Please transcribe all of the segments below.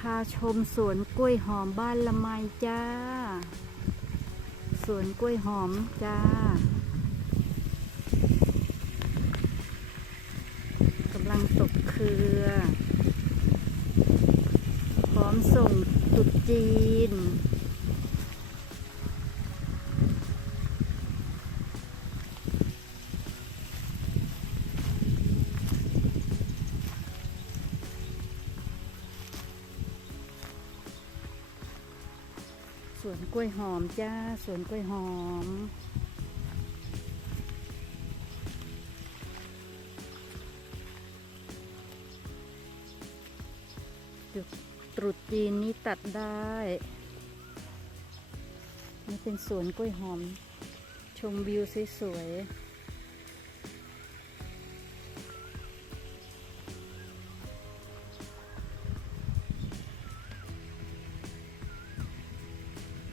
พาชมสวนกล้วยหอมบ้านละไมจ้า สวนกล้วยหอมจ้ากำลังตกเครือ พร้อมส่งตุดจีน วนกล้วยหอมจ้า สวนกล้วยหอม จุดตรุษจีนนี้ตัดได้นี่เป็นสวนกล้วยหอม ชมวิวสวยๆ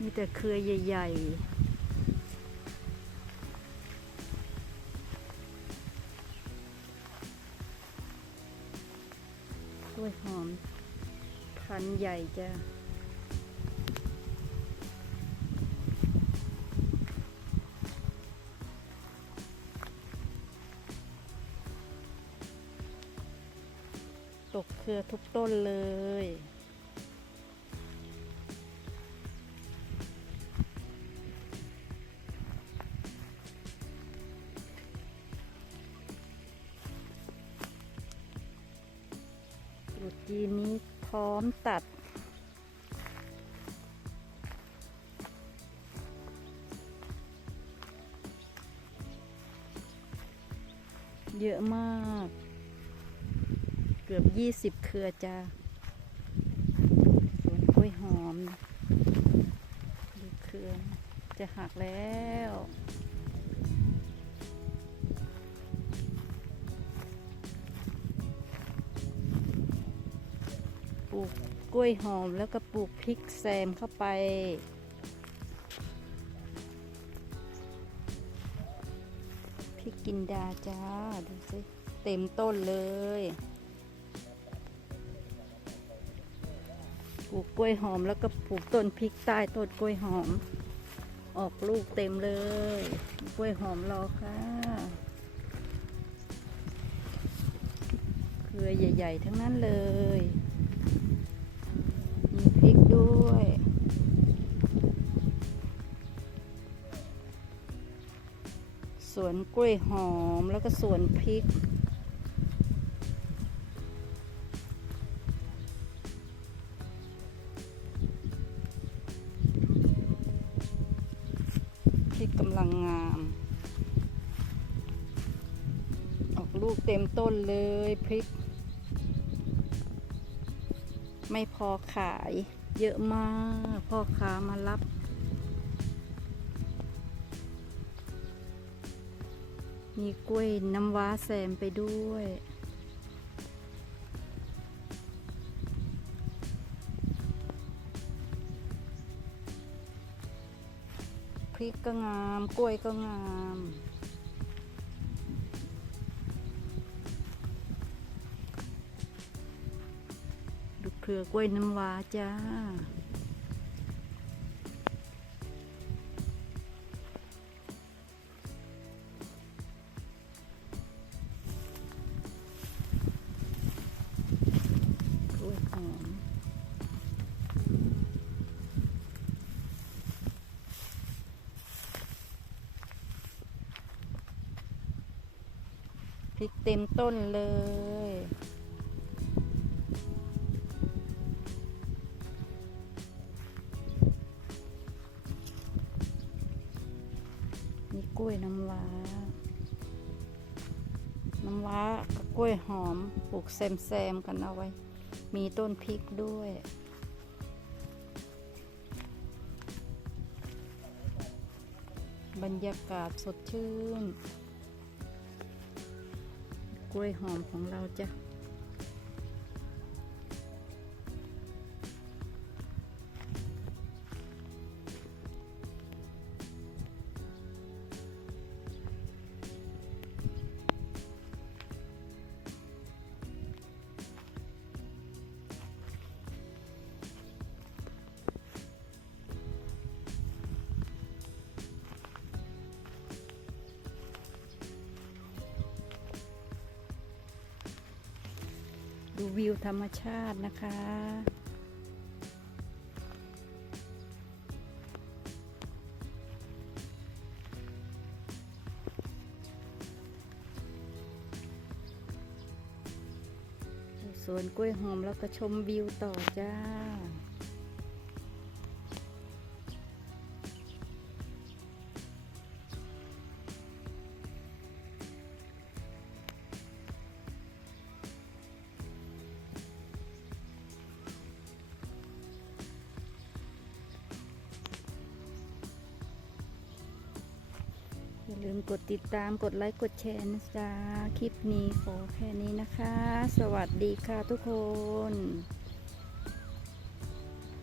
มีแต่เครือใหญ่ๆกล้วยหอม พันใหญ่จ้ะตกเครือทุกต้นเลย ตรุษจีนนี้พร้อมตัด เยอะมาก เกือบยี่สิบเครือจ้าสวนกล้วยหอมดูเครือจะหักแล้ว ลูกกล้วยหอมแล้วก็ปลูกพริกแซมเข้าไป พริกกินดาจ้า ดูสิเต็มต้นเลยปลูกกล้วยหอมแล้วก็ปลูกต้นพริกใต้ต้นกล้วยหอม ออกลูกเต็มเลย กล้วยหอมรอค่ะเครือใหญ่ ๆ ทั้งนั้นเลย ด้วย สวนกล้วยหอมแล้วก็สวนพริก พริกกำลังงาม ออกลูกเต็มต้นเลยพริกไม่พอขาย เยอะมาก พ่อค้ามารับมีกล้วยน้ำว้าแซมไปด้วย พริกก็งาม กล้วยก็งาม ครือกล้วยน้ำว้าจ้า กล้วยหอมพริกเต็มต้นเลย มีกล้วยน้ำว้า น้ำว้ากับกล้วยหอมปลูกแซมๆกันเอาไว้ มีต้นพริกด้วย บรรยากาศสดชื่น กล้วยหอมของเราจ้ะ ดูวิวธรรมชาตินะคะ สวนกล้วยหอมแล้วก็ชมวิวต่อจ้า อย่าลืมกดติดตามกดไลค์กดแชร์นะจ๊ะ คลิปนี้ขอแค่นี้นะคะ สวัสดีค่ะทุกคน